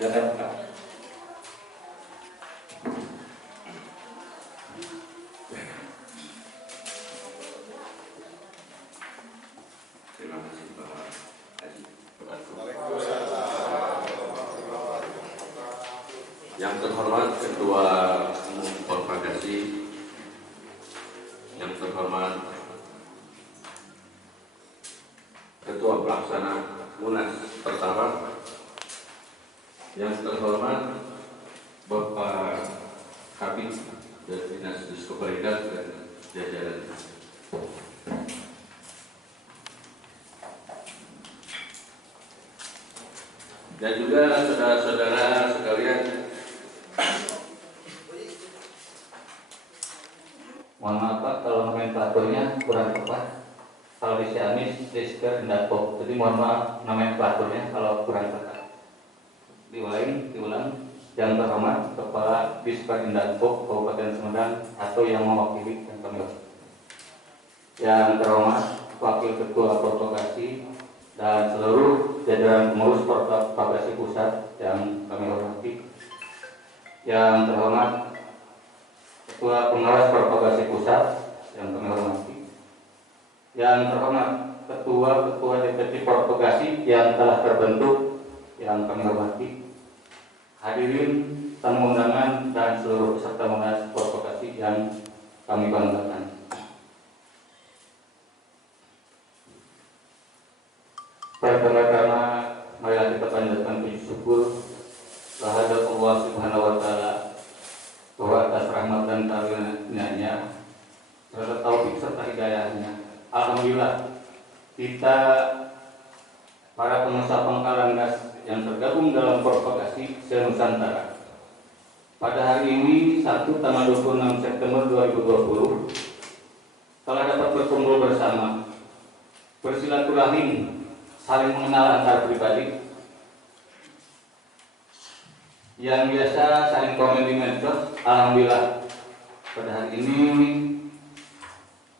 Silakan Pak. Terima kasih Bapak Haji. Yang terhormat Ketua Umum Propagasi, yang terhormat Ketua Pelaksana Munas pertama, yang terhormat Bapak Kabid dari Dinas Diskoperindak dan jajaran, dan juga saudara-saudara sekalian. Mohon maaf Pak, kalau nomenklaturnya kurang tepat. Kalau di Ciamis, Disker, Indako. Jadi mohon maaf nomenklaturnya kalau kurang tepat. Diulang. Yang terhormat Kepala Disker Indako Kabupaten Sumedang atau yang mewakili dan kami. Yang terhormat Wakil Ketua Propagasi dan seluruh jajaran pengurus Propagasi Pusat yang kami hormati. Yang terhormat Ketua Pengawas Propagasi Pusat yang kami hormati. Yang terhormat Ketua DPC Propagasi yang telah terbentuk yang kami hormati. Hadirin tamu undangan dan seluruh peserta Munas Propagasi yang kami banggakan. Pertama-tama marilah kita panjatkan puji syukur kehadirat Allah Subhanahu wa taala bahwa atas rahmat dan karunia-Nya serta taufik serta hidayahnya, alhamdulillah kita para pengusaha pangkalan gas yang tergabung dalam Propagasi se-Nusantara pada hari ini Sabtu tanggal 26 September 2020 telah dapat berkumpul bersama, bersilaturahim, saling mengenal antar pribadi, yang biasa saling komen di medsos. Alhamdulillah pada hari ini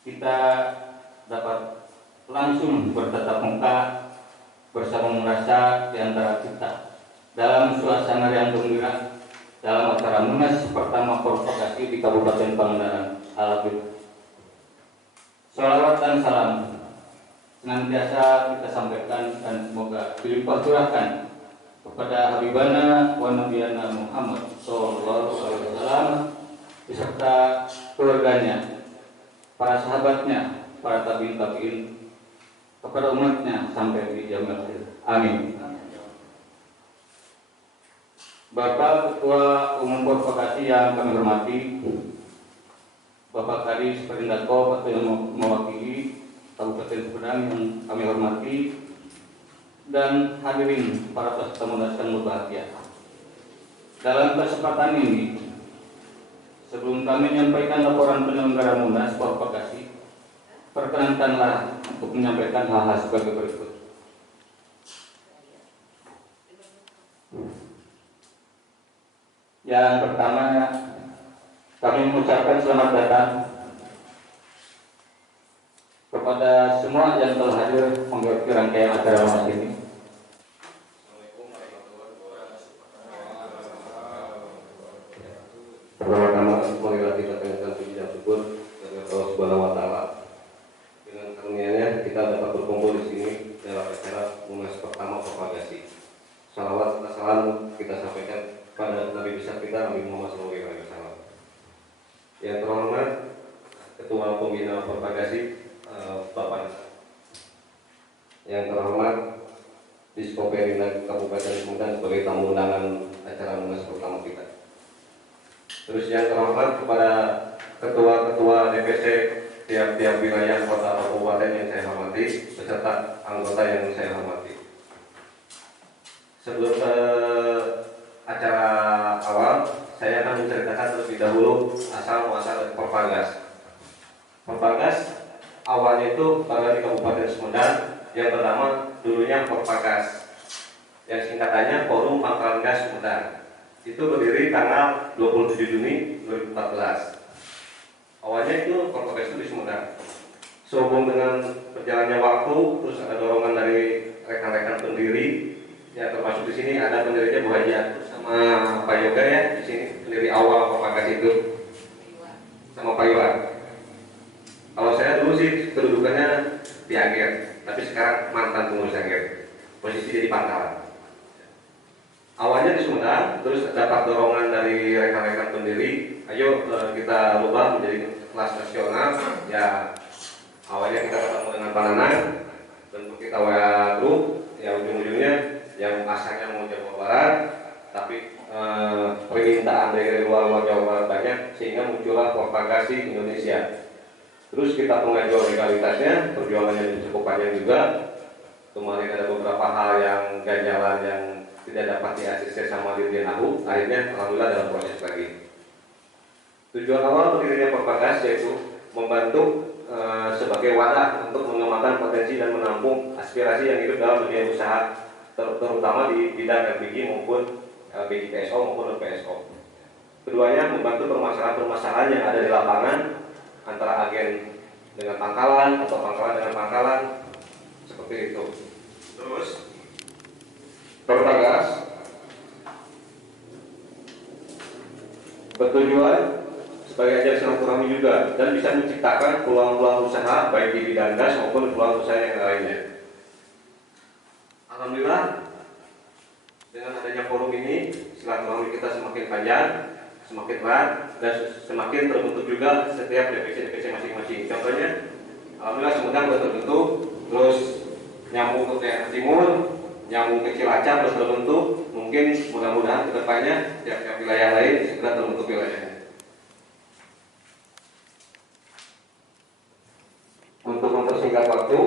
kita dapat langsung bertatap muka bersama merasa di antara kita dalam suasana yang gembira dalam acara Munas pertama Propagasi di Kabupaten Pangandaran. Alhamdulillah. Shalawat dan salam senantiasa kita sampaikan dan semoga dilimpah curahkan kepada Habibana wa Nabiyana Muhammad sallallahu alaihi wasallam beserta keluarganya, para sahabatnya, para tabi'in, kepada umatnya sampai di yaumil akhir. Amin. Bapak Ketua Umum Propagasi yang kami hormati, Bapak Kadis Perindako atau yang mewakili Kabupaten Sumedang yang kami hormati, dan hadirin para peserta Munas yang berbahagia. Dalam kesempatan ini, sebelum kami menyampaikan laporan penyelenggara Munas Propagasi, perkenankanlah untuk menyampaikan hal-hal sebagai berikut. Yang pertama, kami mengucapkan selamat datang kepada semua yang telah hadir mengikuti rangkaian acara Munas ini. Pertama-tama marilah kita panjatkan puji dan syukur kepada Allah Subhanahu wa taala. Dengan karunia-Nya kita dapat berkumpul di sini dalam acara Munas pertama Propagasi. Salawat dan salam kita sampaikan kepada Nabi besar kita Nabi Muhammad SAW. Yang terhormat Ketua Pembina Propagasi Bapak, yang terhormat Diskoperindak Kabupaten Sumedang sebagai tamu undangan acara Munas pertama kita. Terus yang terhormat kepada ketua-ketua DPC tiap-tiap wilayah kota atau kabupaten yang saya hormati beserta anggota yang saya hormati. Sebelum ke acara awal, saya akan menceritakan terlebih dahulu asal muasal Propagas. Propagas awalnya itu berada di Kabupaten Sumedang. Yang pertama dulunya Propagas, yang singkatannya Forum Pangkalan Gas Sumedang. Itu berdiri tanggal 27 Juni 2014. Awalnya itu Propagas itu di Sumedang. Sehubung dengan berjalannya waktu, terus ada dorongan dari rekan-rekan pendiri Ya, termasuk di sini ada pendirinya Bu Haji Atu sama Pak Yoga ya, di sini pendiri awal propagasi itu sama Pak Iwan. Kalau saya dulu sih kedudukannya di Agen, tapi sekarang mantan pengurus Agen, posisi jadi pangkalan. Awalnya di Sumedang, terus dapat dorongan dari rekan-rekan pendiri, ayo kita ubah menjadi kelas nasional. Ya, awalnya kita ketemu dengan Pak Nanang, bentuk kita WA Group, ya ujung-ujungnya yang asalnya mau Jawa Barat, tapi permintaan dari luar Jawa Barat banyak, sehingga muncullah propagasi Indonesia. Terus kita pengajuan legalitasnya, perjuangannya cukup panjang juga. Kemarin ada beberapa hal yang ganjalan yang tidak dapat di-ACC sama Dirjen AHU, akhirnya alhamdulillah dalam proses lagi. Tujuan awal berdirinya Perbagas yaitu membantu sebagai wadah untuk mengembangkan potensi dan menampung aspirasi yang hidup dalam dunia usaha, terutama di bidang LPG maupun LPG PSO maupun PSO. Keduanya membantu permasalahan-permasalahan yang ada di lapangan antara agen dengan pangkalan atau pangkalan dengan pangkalan, seperti itu. Terus Perbagas bertujuan sebagai ajang silaturahmi juga dan bisa menciptakan peluang-peluang usaha baik di bidang gas maupun peluang usaha yang lainnya. Alhamdulillah dengan adanya forum ini silaturahmi kita semakin panjang, semakin erat dan semakin terbentuk juga setiap DPC masing-masing. Contohnya, alhamdulillah Sumedang sudah terbentuk, terus nyambung ke daerah timur, nyambung ke Cilacap terus terbentuk. Mungkin mudah-mudahan kedepannya tiap-tiap wilayah lain segera terbentuk wilayahnya. Untuk mempersingkat waktu,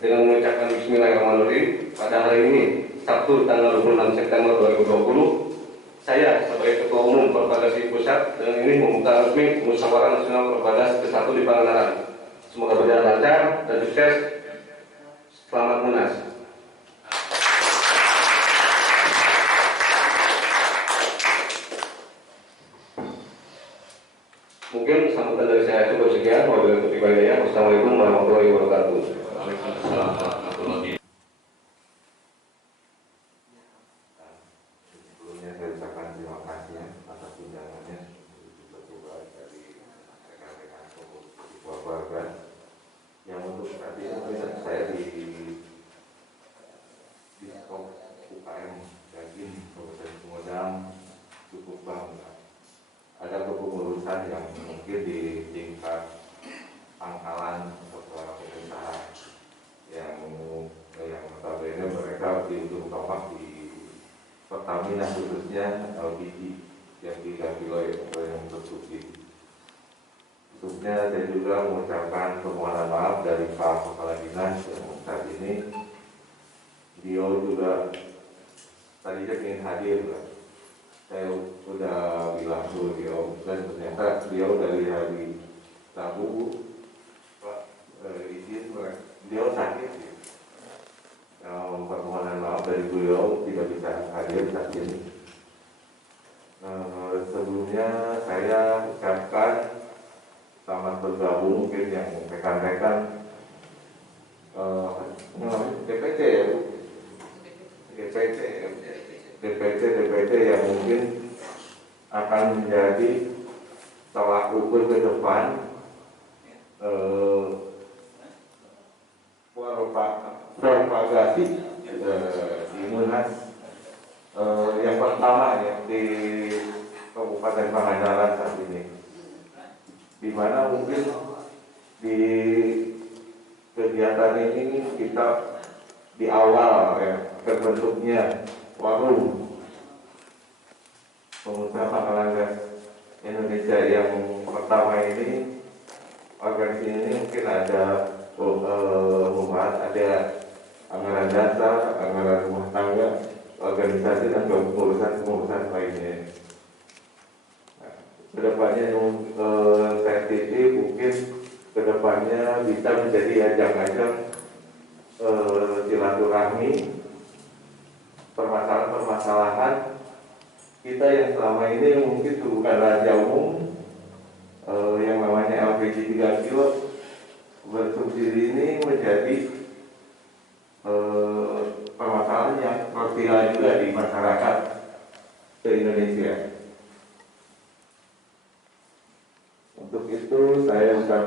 dengan mengucapkan Bismillahirrahmanirrahim, pada hari ini Sabtu tanggal 26 September 2020, saya sebagai Ketua Umum Perbagas Pusat dengan ini membuka resmi Musyawarah Nasional Perbagas ke-1 di Pangandaran. Semoga berjalan lancar dan sukses. Selamat Munas. Mungkin sambutan dari saya cukup sekian. Wassalamualaikum warahmatullahi wabarakatuh. Waalaikumsalam warahmatullahi wabarakatuh. Sebelumnya saya ucapkan terima kasih atas undangannya berubah dari rekan-rekan keluarga yang untuk saat ini saya di Diskop UKM Daging Kabupaten Sumedang cukup bangga. Ada kepengurusan yang mungkin di tingkat pangkalan atau pengusaha yang notabene mereka di ujung tombak di Pertamina khususnya LPG yang 3 kilo yang tersubsidi. Khususnya saya juga mengucapkan permohonan maaf dari Pak Kepala Dinas yang saat ini beliau juga tadinya ingin hadir. Saya sudah bilang dulu beliau dan ternyata beliau dari hari Rabu Pak izin beliau sakit. Permohonan maaf dari beliau tidak bisa hadir saat ini. Sebelumnya saya ucapkan selamat bergabung mungkin yang rekan-rekan DPC ya Bu, DPC yang mungkin akan menjadi tolak ukur ke depan propagasi di Munas yang pertama ya di Kabupaten Pangandaran saat ini, di mana mungkin di kegiatan ini kita di awal ya terbentuknya Warung Pengusaha Pangkalan Gas Indonesia yang pertama ini. Organisasi ini mungkin ada membahas ada anggaran dasar, anggaran rumah tangga, organisasi dan pengurusan lainnya. Kedepannya yang saya titip mungkin kedepannya bisa menjadi ajang-ajang silaturahmi permasalahan-permasalahan kita yang selama ini mungkin bukan raja umum. Yang namanya LPG 3 kilo bersubsidi ini menjadi permasalahan yang seperti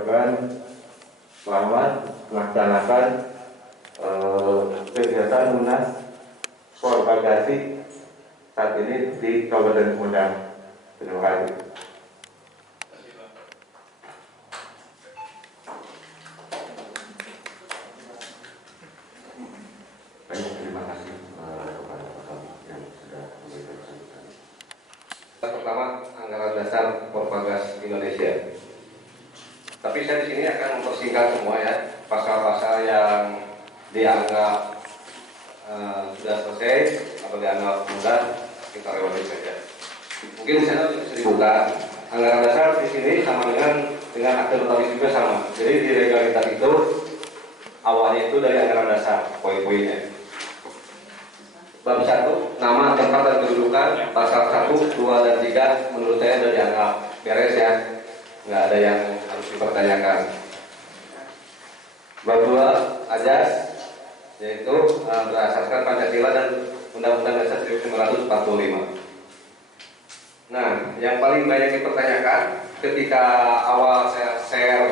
rekan-rekan selamat melaksanakan kegiatan Munas Propagasi saat ini di Kabupaten Sumedang. Terima kasih. Baik, terima kasih kepada Bapak yang sudah memberikan sambutan. Pertama, anggaran dasar Propagasi Indonesia. Tapi saya di sini akan mempersingkat semua ya, pasal-pasal yang dianggap sudah selesai atau dianggap mudah kita lewati saja. Mungkin di sana bisa dibuka. Anggaran dasar di sini sama dengan akte notaris juga sama. Jadi di legalitas itu awalnya itu dari anggaran dasar, poin-poinnya. Bab 1, nama, tempat, dan kedudukan, pasal 1, 2, dan 3 menurut saya sudah dianggap beres ya, nggak ada yang harus dipertanyakan. Bab 2, ajas, yaitu berdasarkan Pancasila dan Undang-Undang Dasar 1945. Nah, yang paling banyak dipertanyakan ketika awal saya share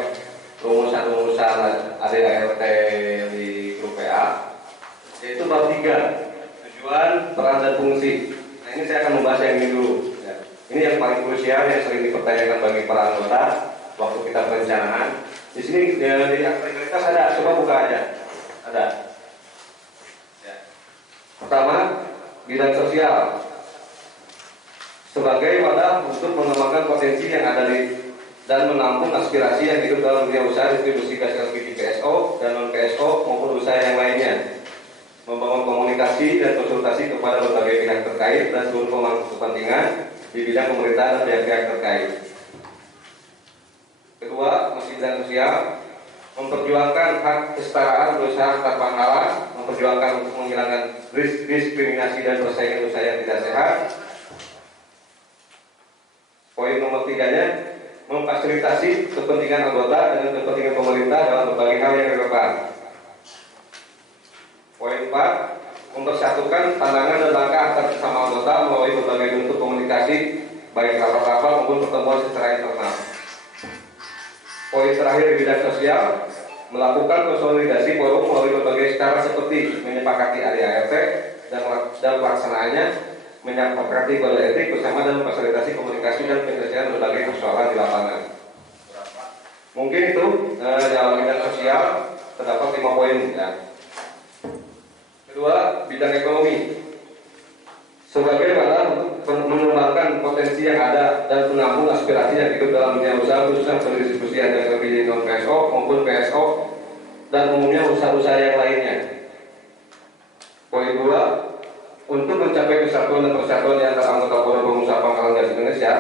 rumusan-rumusan ADART di grup PA, yaitu bab 3, tujuan, peran, dan fungsi. Nah, ini saya akan membahas yang ini dulu ya. Ini yang paling krusial yang sering dipertanyakan bagi para anggota waktu kita perencanaan. Di sini di aktivitas ada, coba buka aja. Ada ya. Pertama, bidang sosial sebagai wadah untuk mengembangkan potensi yang ada dan menampung aspirasi yang hidup dalam dunia usaha distribusi gas LPG PSO dan non PSO maupun usaha yang lainnya, membangun komunikasi dan konsultasi kepada berbagai pihak terkait dan seluruh pemangku kepentingan di bidang pemerintahan dan pihak-pihak terkait. Kedua, masih bidang sosial, memperjuangkan hak kesetaraan berusaha antar pangkalan, memperjuangkan untuk menghilangkan diskriminasi dan persaingan usaha yang tidak sehat. Poin nomor 3-nya, memfasilitasi kepentingan anggota dengan kepentingan pemerintah dalam berbagai hal yang relevan. Poin 4, mempersatukan pandangan dan langkah antar sesama anggota melalui berbagai bentuk komunikasi, baik rapat-rapat maupun pertemuan secara internal. Poin terakhir di bidang sosial, melakukan konsolidasi forum melalui berbagai cara seperti menyepakati ADART dan pelaksanaannya, menyepakati kode etik bersama dan memfasilitasi komunikasi dan penyelesaian berbagai persoalan di lapangan. Mungkin itu dalam bidang sosial terdapat 5 poin ya. Kedua, bidang ekonomi sebagai wadah untuk mengembangkan potensi yang ada dan menampung aspirasi yang hidup dalam dunia usaha khususnya pendistribusian dan LPG non PSO maupun PSO dan umumnya usaha-usaha yang lainnya. Poin 2, untuk mencapai kesatuan dan persatuan di antara anggota Forum Pengusaha Pangkalan Gas Indonesia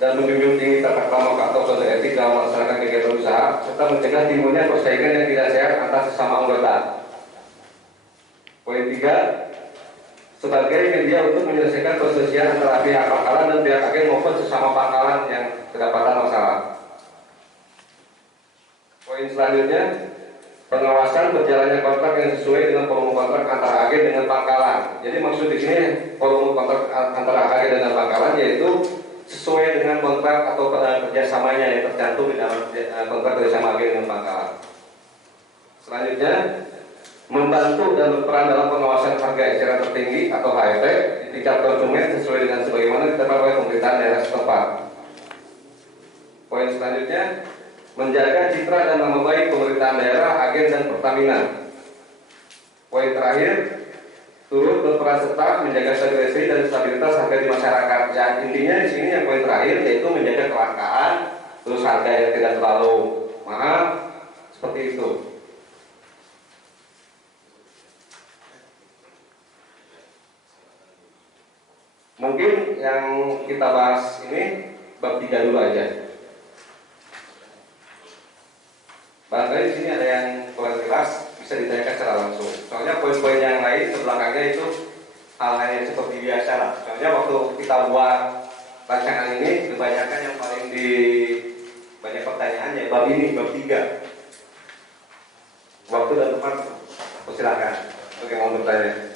dan menjunjung tinggi tata krama atau kode etik dalam melaksanakan kegiatan usaha serta mencegah timbulnya persaingan yang tidak sehat antar sesama anggota. Poin 3, sebagai media untuk menyelesaikan perselisihan antara pihak pangkalan dan pihak agen maupun sesama pangkalan yang kedapatan masalah. Poin selanjutnya, pengawasan berjalannya kontrak yang sesuai dengan volume kontrak antara agen dengan pangkalan. Jadi maksud di sini volume kontrak antara agen dengan pangkalan yaitu sesuai dengan kontrak atau kerjasamanya yang tercantum di dalam kontrak kerjasama agen dengan pangkalan. Selanjutnya, membantu dan berperan dalam pengawasan harga eceran tertinggi atau HET di tingkat konsumen sesuai dengan sebagaimana ditetapkan oleh pemerintahan daerah setempat. Poin selanjutnya, menjaga citra dan nama baik pemerintahan daerah, agen, dan Pertamina. Poin terakhir, turut berperan serta menjaga stabilitas dan stabilitas harga di masyarakat. Ya, intinya di sini yang poin terakhir yaitu menjaga kelangkaan, terus harga yang tidak terlalu mahal, seperti itu. Mungkin yang kita bahas ini bab 3 dulu aja. Barangkali di sini ada yang kurang jelas, bisa ditanyakan secara langsung. Soalnya poin-poin yang lain sebelakangnya itu hal-hal yang seperti biasa lah. Soalnya waktu kita buat rancangan ini, kebanyakan yang paling banyak pertanyaan ya bab ini, bab 3. Waktu dan tempat, silakan. Oke, mau bertanya.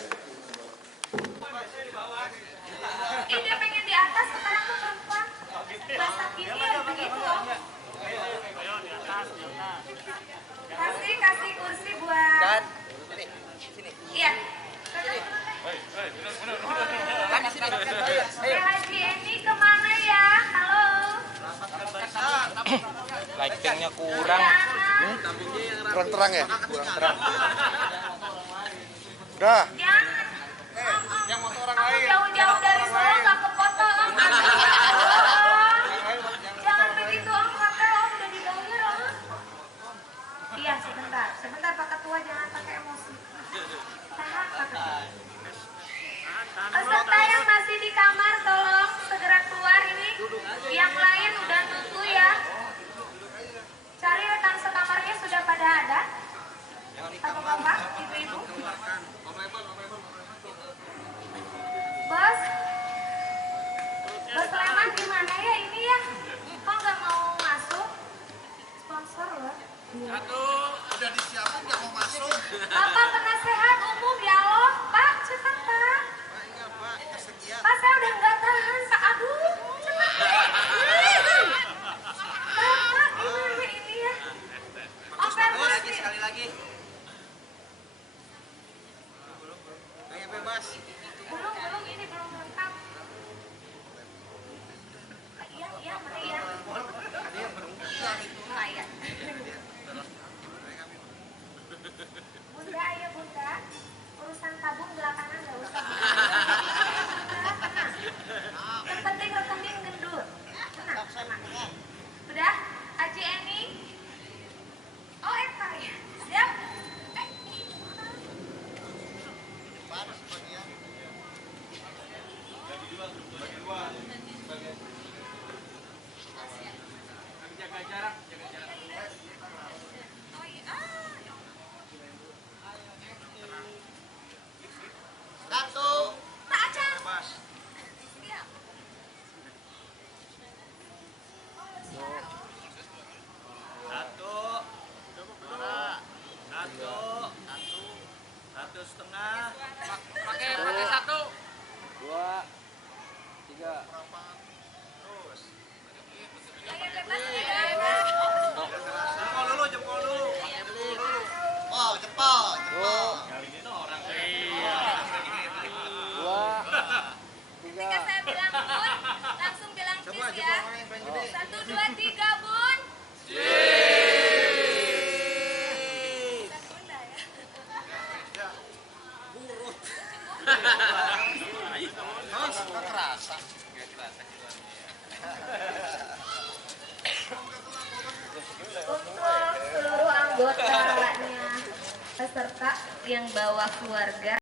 Dia pengen di atas, sekarang tuh perempuan. Bahasa kiri begitu loh. terang ya? Kurang terang. Udah. Yang motor orang lain. Jauh-jauh dari Solo nggak ke foto, Om. Jangan begitu, Om. Kata Om udah dibayar, Om. Iya, sebentar. Sebentar, Pak Ketua. Jangan pakai emosi. Tahan, Pak Ketua. Peserta yang masih di kamar, tolong segera keluar ini. Yang lain udah nunggu ya. Cari rekan sekamarnya sudah pada ada. Bapak-bapak, ibu-ibu. Bos, Bos Leman gimana ya ini ya? Kok nggak mau masuk? Sponsor loh. Aduh, udah disiapin nggak mau masuk. Bapak penasehat umum ya loh, Pak cepat Pak. Pak saya udah nggak tahan Pak, aduh cepat Pak. Bapak gimana ini ya? Lagi sekali lagi. Kayak bebas. Belum ini belum lengkap. Iya mari ya. Lumayan. Bunda, ayo Bunda. Urusan tabung belakangan nggak usah. Tenang. Yang penting rekening gendut. Tenang. Udah, Aji Eni. Oh Eva ya. Siap. Jaga jarak. Satu. Tak aja. Bebas. Siap. Satu. Satu setengah. Pakai satu. 2, 3. Ayo bebas ya. Jempol dulu. Oh, jempol. Ketika saya bilang bun, langsung bilang cheese ya. 1, 2, 3 bun. Bunda ya. Nggak kerasa. Untuk seluruh anggotanya peserta yang bawa keluarga